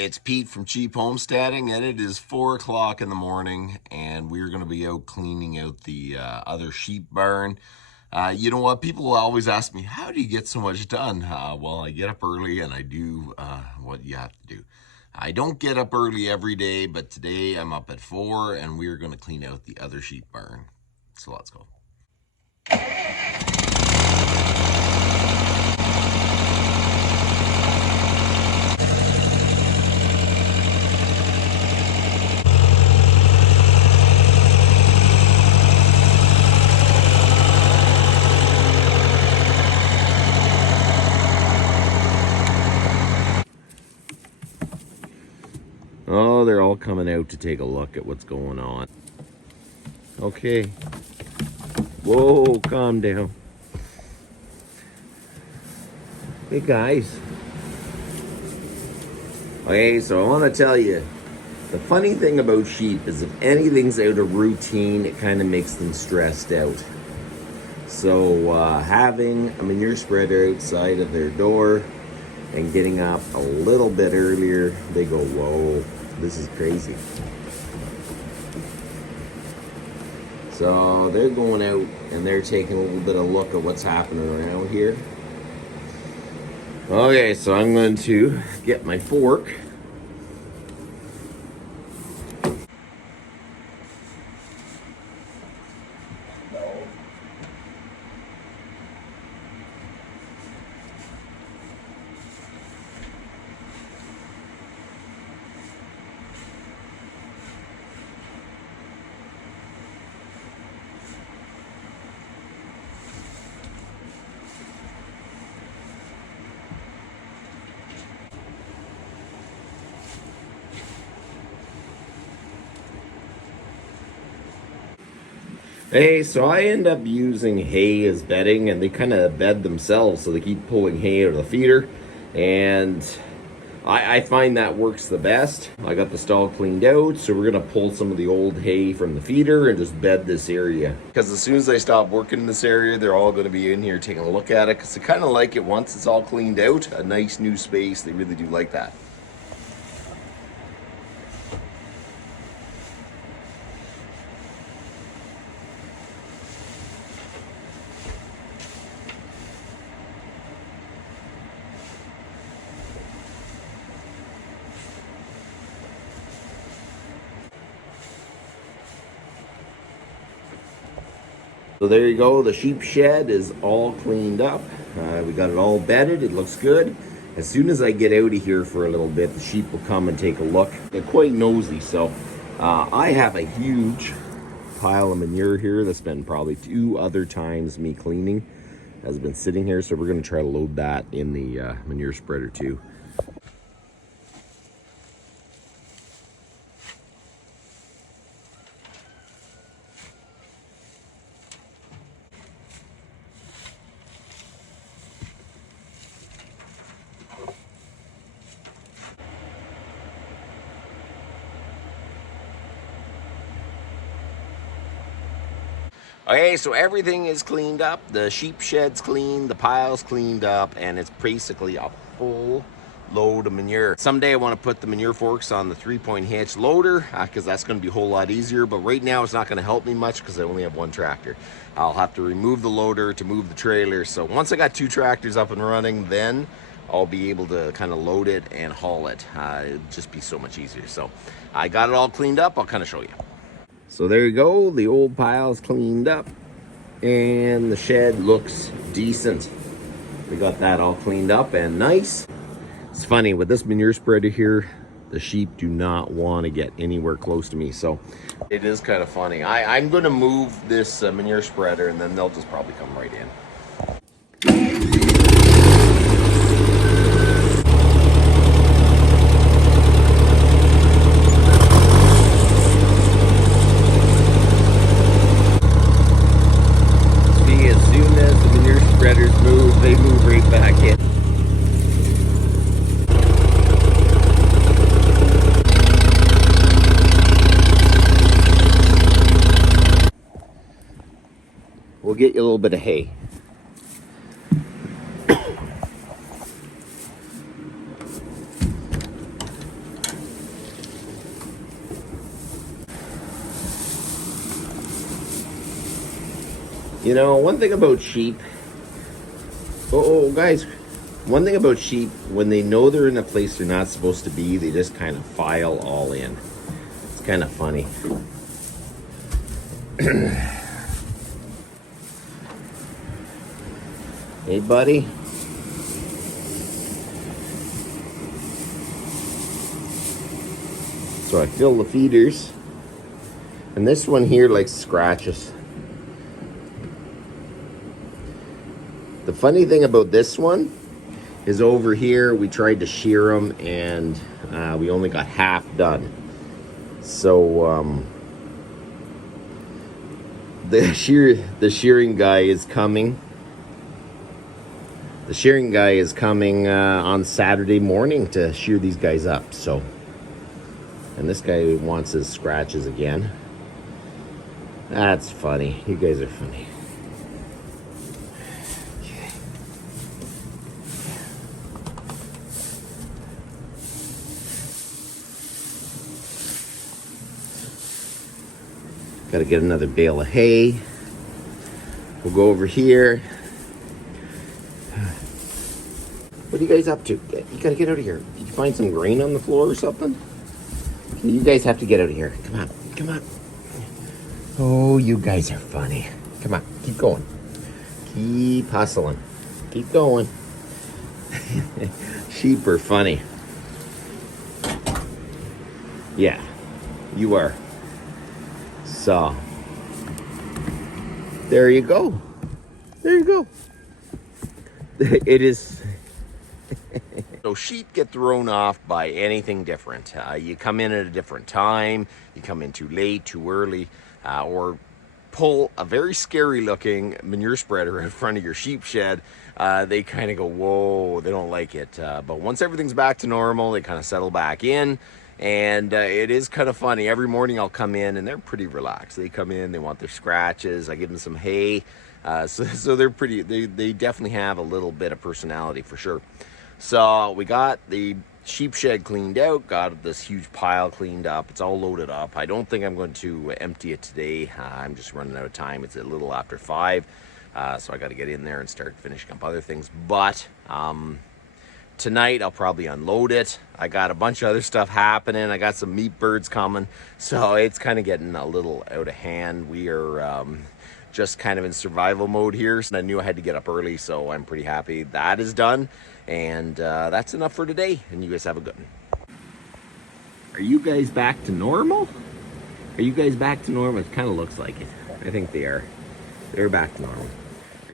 It's Pete from Cheap Homesteading, and it is 4 o'clock in the morning, and we're going to be out cleaning out the other sheep barn. You know what? People always ask me, how do you get so much done? Well, I get up early and I do what you have to do. I don't get up early every day, but today I'm up at 4, and we're going to clean out the other sheep barn. So let's go. Oh, they're all coming out to take a look at what's going on. Okay. Whoa, calm down. Hey, guys. Okay, so I want to tell you, the funny thing about sheep is if anything's out of routine, it kind of makes them stressed out. So having a manure spreader outside of their door and getting up a little bit earlier, they go, whoa, this is crazy. So they're going out and they're taking a little bit of look at what's happening around here. Okay, so I'm going to get my fork. Hey, so I end up using hay as bedding, and they kind of bed themselves, so they keep pulling hay out of the feeder, and I find that works the best. I got the stall cleaned out, so we're gonna pull some of the old hay from the feeder and just bed this area. Because as soon as I stop working in this area, they're all gonna be in here taking a look at it, because they kind of like it once it's all cleaned out, a nice new space. They really do like that. So there you go, the sheep shed is all cleaned up. We got it all bedded, it looks good. As soon as I get out of here for a little bit, the sheep will come and take a look. They're quite nosy, so I have a huge pile of manure here that's been probably 2 other times me cleaning. Has been sitting here, so we're gonna try to load that in the manure spreader too. Okay, so everything is cleaned up. The sheep shed's clean, the pile's cleaned up, and it's basically a full load of manure. Someday I want to put the manure forks on the 3-point hitch loader because that's going to be a whole lot easier, but right now it's not going to help me much because I only have 1 tractor. I'll have to remove the loader to move the trailer. So once I got 2 tractors up and running, then I'll be able to kind of load it and haul it. It'll just be so much easier. So I got it all cleaned up. I'll kind of show you. So there you go, the old pile's cleaned up and the shed looks decent. We got that all cleaned up and nice. It's funny, with this manure spreader here, the sheep do not want to get anywhere close to me, so it is kind of funny. I'm going to move this manure spreader and then they'll just probably come right in. They move right back in. We'll get you a little bit of hay. You know, one thing about sheep, guys, one thing about sheep, when they know they're in a place they're not supposed to be, they just kind of file all in. It's kind of funny. Hey, buddy. So I fill the feeders. And this one here likes scratches. The funny thing about this one is over here we tried to shear them and we only got half done. So the shearing guy is coming. The shearing guy is coming on Saturday morning to shear these guys up. So, and this guy wants his scratches again. That's funny. You guys are funny. Got to get another bale of hay. We'll go over here. What are you guys up to? You got to get out of here. Did you find some grain on the floor or something? You guys have to get out of here. Come on. Come on. Oh, you guys are funny. Come on. Keep going. Keep hustling. Keep going. Sheep are funny. Yeah, you are. So, there you go. There you go. It is. So sheep get thrown off by anything different. You come in at a different time, you come in too late, too early, or pull a very scary looking manure spreader in front of your sheep shed. They kind of go, whoa, they don't like it. But once everything's back to normal, they kind of settle back in. And it is kind of funny. Every morning I'll come in and they're pretty relaxed. They come in, they want their scratches. I give them some hay. So they're pretty, they definitely have a little bit of personality for sure. So we got the sheep shed cleaned out, got this huge pile cleaned up. It's all loaded up. I don't think I'm going to empty it today. I'm just running out of time. It's a little after 5. So I got to get in there and start finishing up other things. But tonight I'll probably unload it. I got a bunch of other stuff happening. I got some meat birds coming. So it's kind of getting a little out of hand. We are just kind of in survival mode here. So I knew I had to get up early, so I'm pretty happy that is done. And that's enough for today. And you guys have a good one. Are you guys back to normal? Are you guys back to normal? It kind of looks like it. I think they are. They're back to normal.